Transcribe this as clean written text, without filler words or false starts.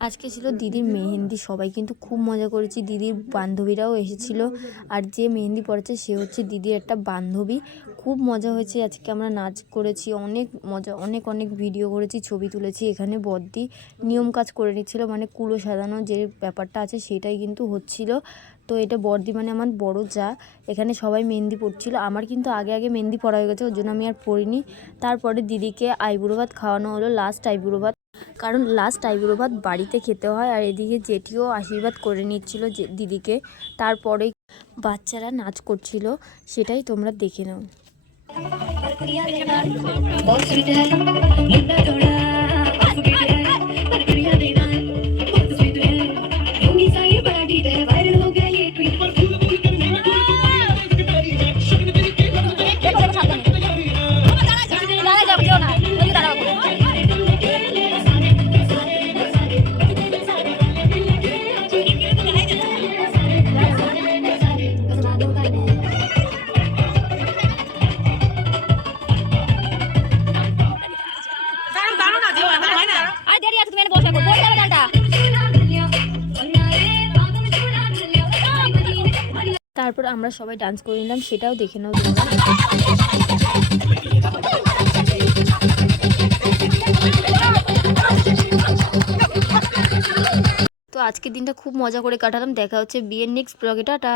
আজকে ছিল দিদির মেহেন্দি, সবাই কিন্তু খুব মজা করেছি। দিদির বান্ধবীরাও এসেছিল, আর যে মেহেন্দি পড়েছে সে হচ্ছে দিদির একটা বান্ধবী। খুব মজা হয়েছে আজকে, আমরা নাচ করেছি, অনেক মজা, অনেক অনেক ভিডিও করেছি, ছবি তুলেছি। এখানে বদ্দি নিয়ম কাজ করে নিচ্ছিল, মানে কুলো সাজানো যে ব্যাপারটা আছে সেটাই কিন্তু হচ্ছিল। তো এটা বর্দি মানে আমার বড় যা, এখানে সবাই মেহেন্দি পড়ছিল। আমার কিন্তু আগে আগে মেহেন্দি পড়া হয়ে গেছে, ওর জন্য আমি আর পড়িনি। তারপরে দিদিকে আইবুড়ো ভাত খাওয়ানো হলো, লাস্ট আইবুড়ো ভাত, কারণ লাস্ট আইবুড়ো ভাত বাড়িতে খেতে হয়। আর এদিকে জেঠিও আশীর্বাদ করে নিচ্ছিল যে দিদিকে। তারপরে বাচ্চারা নাচ করছিল, সেটাই তোমরা দেখে নাও। তারপর আমরা সবাই ডান্স করে নিলাম, সেটাও দেখে নাও তোমরা। তো আজকের দিনটা খুব মজা করে কাটালাম। দেখা হচ্ছে বিয়ের নেক্সট ব্লগে, টাটা।